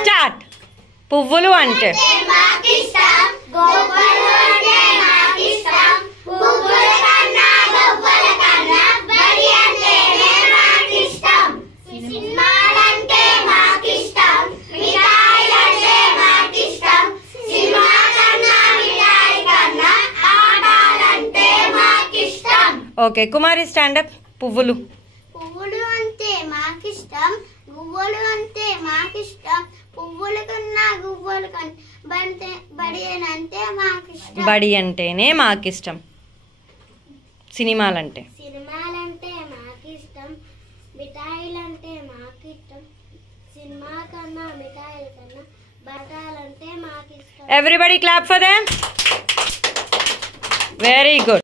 Start. పువ్వులు అంటే okay కుమారి stand up. పువ్వులు అంటే మాకిష్టం, గువ్వలు అంటే మాకిష్టం, పువ్వుల కన్నా గువ్వలు కన్నా బడి అంటే మాకిష్టం. బడి అంటేనే మాకిష్టం. సినిమాలంటే మాకిష్టం, మిఠాయిలంటే మాకిష్టం, సినిమా కన్నా మిఠాయిల కన్నా బట్టాలంటే మాకిష్టం. Everybody clap for them. Very good.